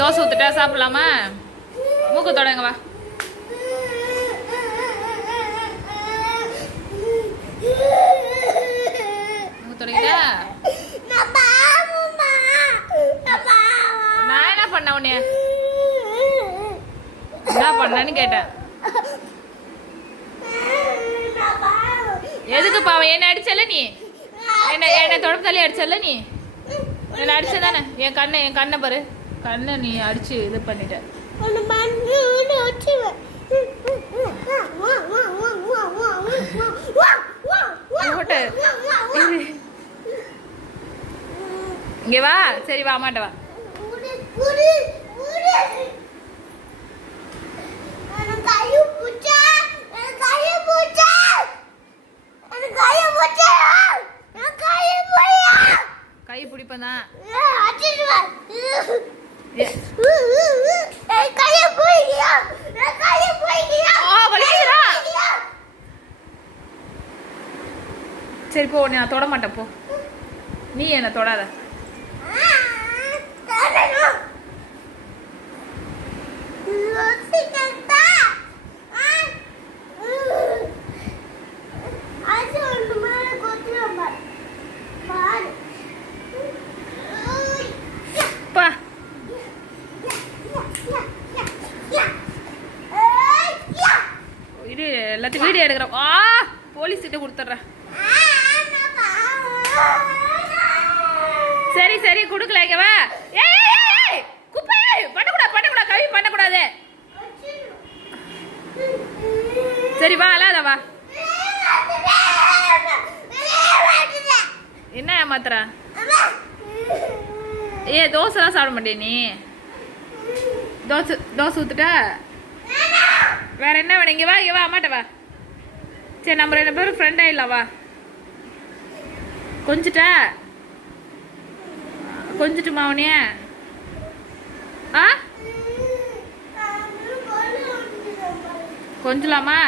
தோசை ஊத்துட்டா சாப்பிடலாமா? மூக்கு தொடங்க வா. மூக்கு தொடங்கிட்டா? நான் என்ன பண்ண உன்னைய? என்ன பண்ணன்னு கேட்டேன். எதுக்கு பாவம்? என்ன அடிச்சல நீ? என்ன தொடப்பு தள்ளி அடிச்சல நீ? என்ன அடிச்சதானே? என் கண்ணை பாரு. கண்ணை நீ அடிச்சு இது பண்ணிட்ட. இங்க வா. சரி வா, மாட்ட வா. கை பிடிப்பதான். சரி போ, நான் தொட மாட்டேன் போ. நீ என்ன தொடாத. இது எல்லாத்தையும் வீடியோ எடுக்கிறோம். போலீஸ் கிட்ட கொடுத்துட்றேன். சரி சரி கொடுக்கல. இங்க வா. குப்பை பண்ணக்கூடாது கவி பண்ணக்கூடாது. சரி வா, அழாத வா. என்ன ஏமாத்துற? தோசைலாம் சாப்பிட மாட்டியா நீ? தோசை ஊத்துட்டா? வேற என்ன வேணும்? இங்க வா, அம்மாட்ட வா. சரி நம்ம 2 பேரும் ஃப்ரெண்ட் ஆயிடலாம் வா. கொஞ்சிட்டுமா அவனைய? கொஞ்சலாமா?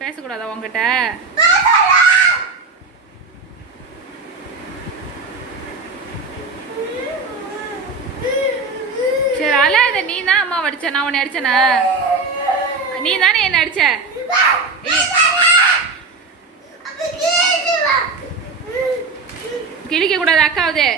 பேசக்கூடாதா உங்ககிட்ட? சரி அழாத. நீ தான் அம்மா அடிச்ச? நான் உன்னை அடிச்சனா? நீ தானே என்ன அடிச்ச? கிழிக்க கூடாது அக்காவது.